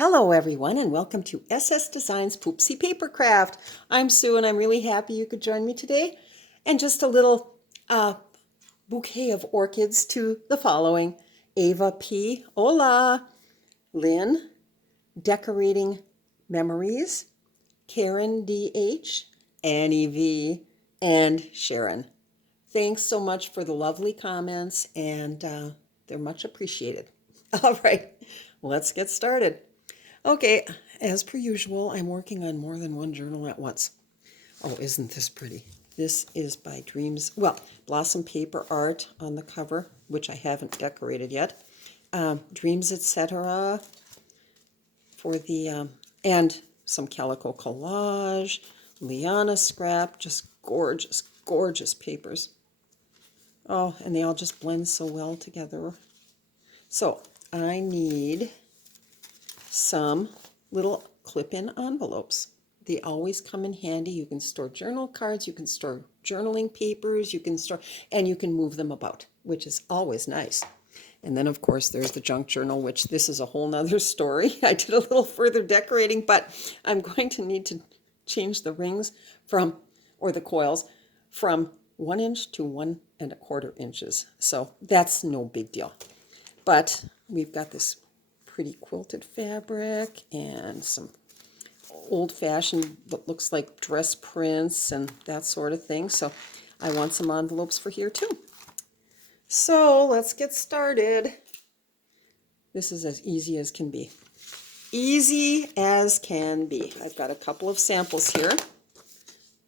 Hello everyone and welcome to SS Designs Poopsie Papercraft. I'm Sue and I'm really happy you could join me today. And just a little bouquet of orchids to the following. Ava P. Hola. Lynn. Decorating Memories. Karen D.H. Annie V. And Sharon. Thanks so much for the lovely comments and they're much appreciated. All right, let's get started. Okay, as per usual, I'm working on more than one journal at once. Oh, isn't this pretty? This is by Blossom Paper Art on the cover, which I haven't decorated yet. Dreams, etc. for the, and some calico collage, Liana scrap, just gorgeous, gorgeous papers. Oh, and they all just blend so well together. So I need some little clip-in envelopes. They always come in handy. You can store journal cards, you can store journaling papers, you can move them about, which is always nice. And then of course there's the junk journal, which this is a whole nother story. I did a little further decorating, but I'm going to need to change the rings or the coils from 1 inch to 1¼ inches. So that's no big deal. But we've got this pretty quilted fabric and some old-fashioned that looks like dress prints and that sort of thing. So I want some envelopes for here too. So let's get started. This is as easy as can be. Easy as can be. I've got a couple of samples here.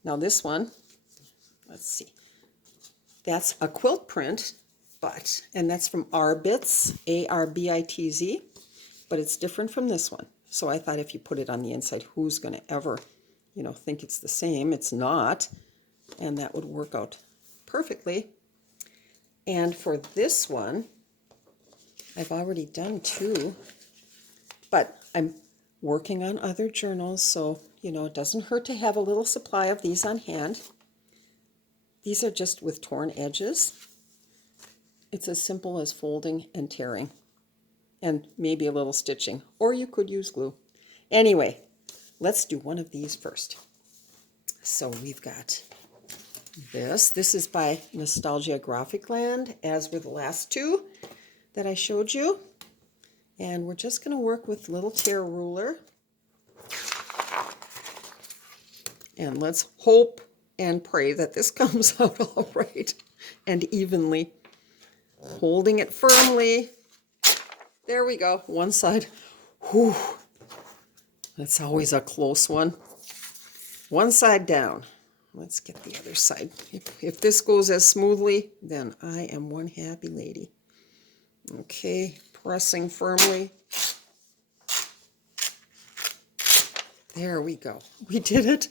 Now this one, let's see. That's a quilt print, and that's from Arbitz, A-R-B-I-T-Z. But it's different from this one. So I thought if you put it on the inside, who's going to ever, think it's the same? It's not. And that would work out perfectly. And for this one, I've already done 2. But I'm working on other journals, so, it doesn't hurt to have a little supply of these on hand. These are just with torn edges. It's as simple as folding and tearing. And maybe a little stitching, or you could use glue. Anyway, let's do one of these first. So we've got this. This is by Nostalgia Graphicland, as were the last 2 that I showed you. And we're just going to work with little tear ruler. And let's hope and pray that this comes out all right and evenly. Holding it firmly. There we go, one side. Whew. That's always a close one. One side down. Let's get the other side. If this goes as smoothly, then I am one happy lady. Okay, pressing firmly. There we go. We did it.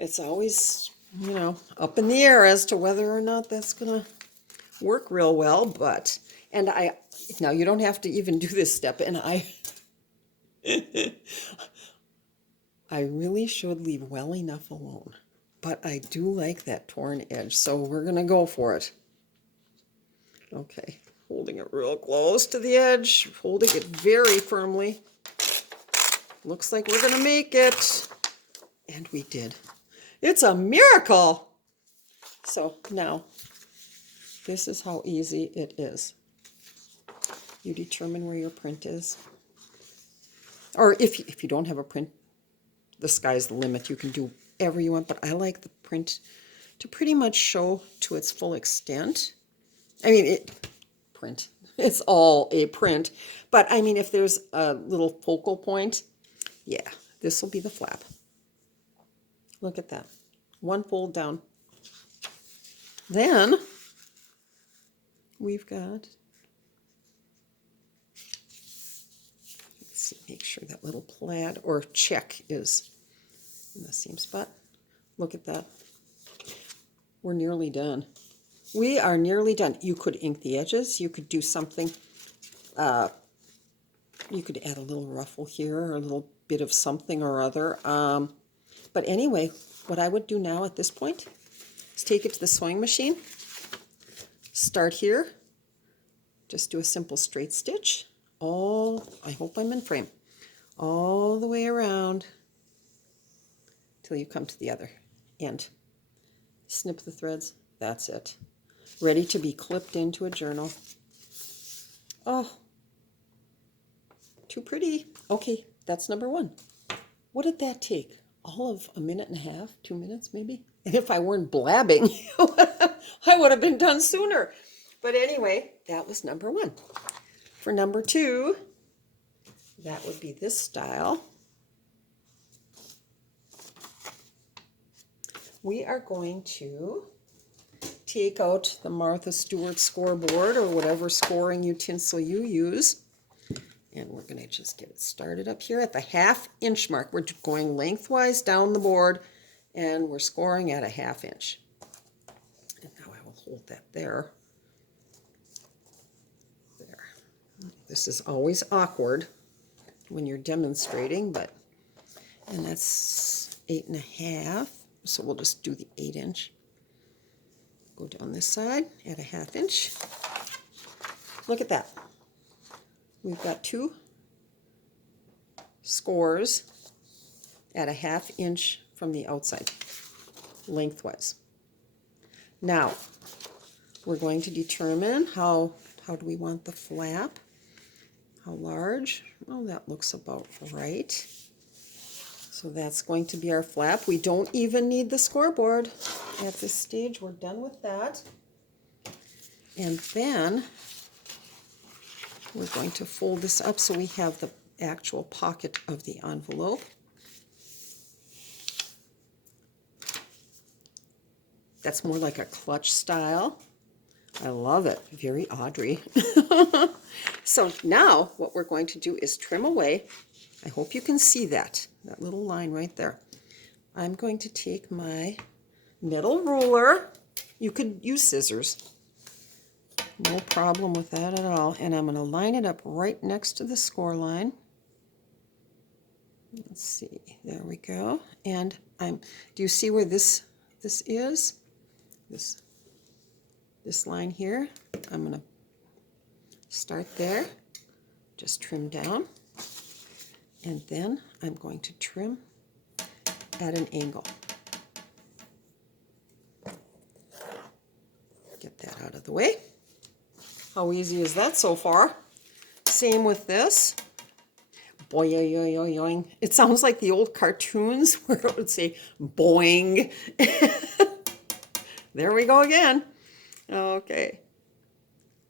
It's always, up in the air as to whether or not that's going to work real well, and now you don't have to even do this step, and I really should leave well enough alone, but I do like that torn edge, so we're going to go for it. Okay, holding it real close to the edge, holding it very firmly. Looks like we're going to make it, and we did. It's a miracle! So now, this is how easy it is. You determine where your print is. Or if you don't have a print, the sky's the limit. You can do whatever you want, but I like the print to pretty much show to its full extent. I mean, it's all a print. But I mean, if there's a little focal point, yeah, this will be the flap. Look at that. One fold down. Then we've got, let's see, make sure that little plaid or check is in the seam spot. Look at that. We're nearly done. We are nearly done. You could ink the edges. You could do something. You could add a little ruffle here or a little bit of something or other. But anyway, what I would do now at this point is take it to the sewing machine. Start here. Just do a simple straight stitch I hope I'm in frame, all the way around till you come to the other end. Snip the threads. That's it. Ready to be clipped into a journal. Oh, too pretty. Okay, that's number one. What did that take? All of a minute and a half, 2 minutes maybe? And if I weren't blabbing, I would have been done sooner. But anyway, that was number one. For number two, that would be this style. We are going to take out the Martha Stewart scoreboard or whatever scoring utensil you use. And we're going to just get it started up here at the 1/2 inch mark. We're going lengthwise down the board and we're scoring at a 1/2 inch. And now I will hold that there. There. This is always awkward when you're demonstrating, and that's 8 1/2. So we'll just do the 8 inch. Go down this side at a 1/2 inch. Look at that. We've got 2 scores at a 1/2 inch from the outside, lengthwise. Now, we're going to determine how do we want the flap, how large. Well, that looks about right. So that's going to be our flap. We don't even need the scoreboard at this stage. We're done with that. And then we're going to fold this up so we have the actual pocket of the envelope. That's more like a clutch style. I love it. Very Audrey. So now what we're going to do is trim away. I hope you can see that little line right there. I'm going to take my metal ruler. You could use scissors. No problem with that at all. And I'm going to line it up right next to the score line. Let's see. There we go. And do you see where this is? This line here. I'm going to start there. Just trim down. And then I'm going to trim at an angle. Get that out of the way. How easy is that so far? Same with this. Boing. It sounds like the old cartoons where it would say boing. There we go again. Okay.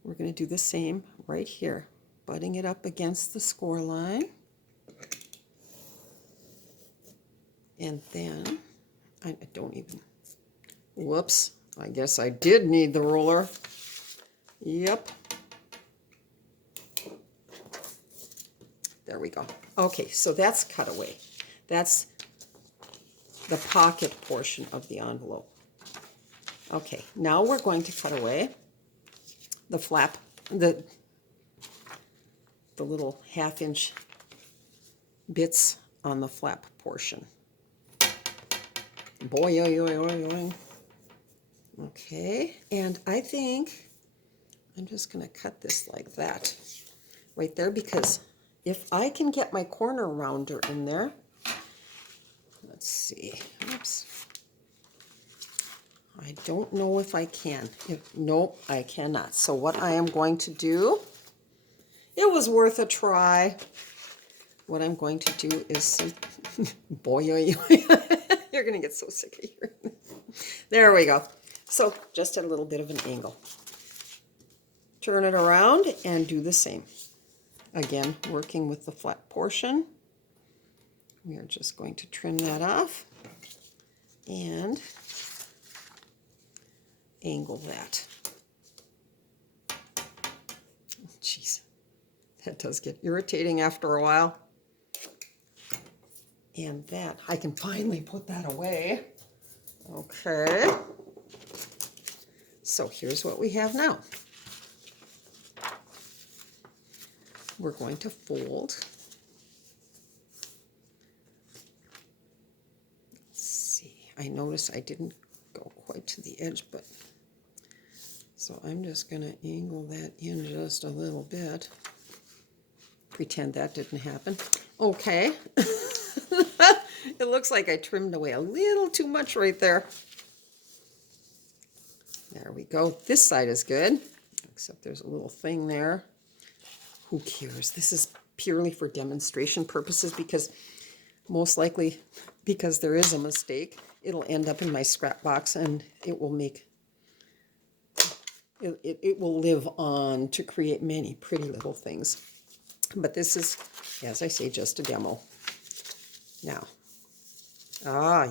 We're going to do the same right here. Butting it up against the score line. And then, I don't even, whoops, I guess I did need the ruler. Yep. There we go. Okay, so that's cut away. That's the pocket portion of the envelope. Okay, now we're going to cut away the flap, the little 1/2 inch bits on the flap portion. Boing. Okay, and I think I'm just going to cut this like that right there, because if I can get my corner rounder in there, let's see, oops, I don't know if I can. Nope, I cannot. So what I am going to do, it was worth a try. What I'm going to do is see, you're going to get so sick of hearing this. There we go. So just at a little bit of an angle. Turn it around and do the same. Again, working with the flat portion. We are just going to trim that off and angle that. Jeez, that does get irritating after a while. And that, I can finally put that away. Okay. So here's what we have now. We're going to fold. Let's see. I notice I didn't go quite to the edge, but so I'm just going to angle that in just a little bit. Pretend that didn't happen. Okay. It looks like I trimmed away a little too much right there. There we go. This side is good, except there's a little thing there. Who cares? This is purely for demonstration purposes because most likely, because there is a mistake, it'll end up in my scrap box and it will make, it will live on to create many pretty little things. But this is, as I say, just a demo. Now,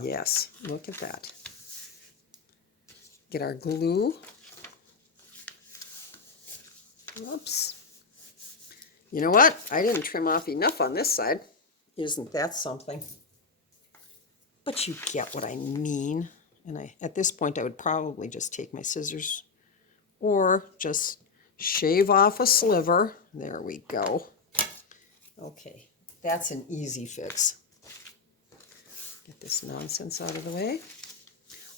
yes, look at that. Get our glue. Oops. You know what? I didn't trim off enough on this side. Isn't that something? But you get what I mean. And at this point, I would probably just take my scissors or just shave off a sliver. There we go. Okay, that's an easy fix. Get this nonsense out of the way.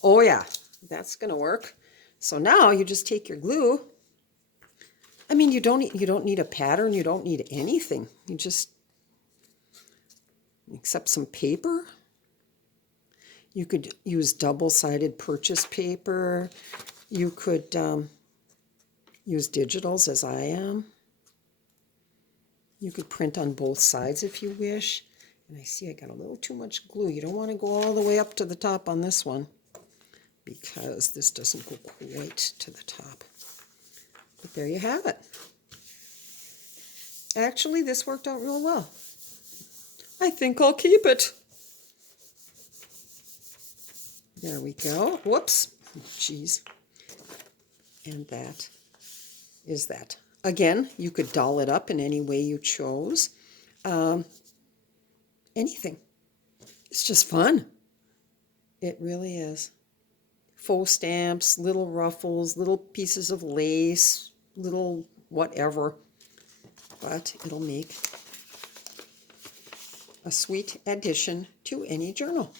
Oh yeah, that's gonna work. So now you just take your glue. I mean, you don't need a pattern. You don't need anything. You just, except some paper. You could use double-sided purchase paper. You could use digitals, as I am. You could print on both sides if you wish. And I see I got a little too much glue. You don't want to go all the way up to the top on this one because this doesn't go quite to the top. But there you have it. Actually, this worked out real well. I think I'll keep it. There we go. Whoops. Jeez. And that is that. Again, you could doll it up in any way you chose. Anything. It's just fun. It really is. Faux stamps, little ruffles, little pieces of lace, little whatever. But it'll make a sweet addition to any journal.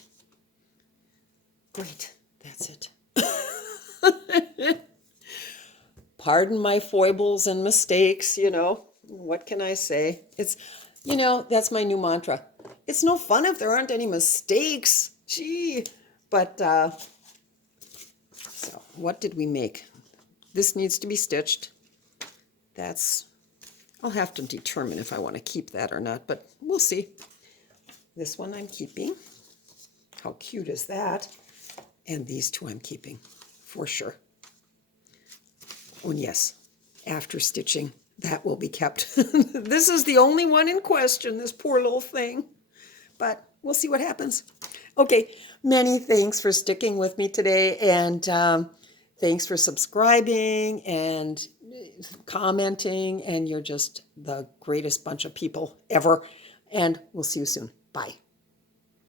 Great. That's it. Pardon my foibles and mistakes, you know. What can I say? It's, you know, that's my new mantra. It's no fun if there aren't any mistakes. Gee. But, so what did we make? This needs to be stitched. I'll have to determine if I want to keep that or not, but we'll see. This one I'm keeping. How cute is that? And these two I'm keeping, for sure. Oh, and yes, after stitching, that will be kept. This is the only one in question, this poor little thing. But we'll see what happens. Okay, many thanks for sticking with me today, and thanks for subscribing and commenting, and you're just the greatest bunch of people ever. And we'll see you soon. Bye.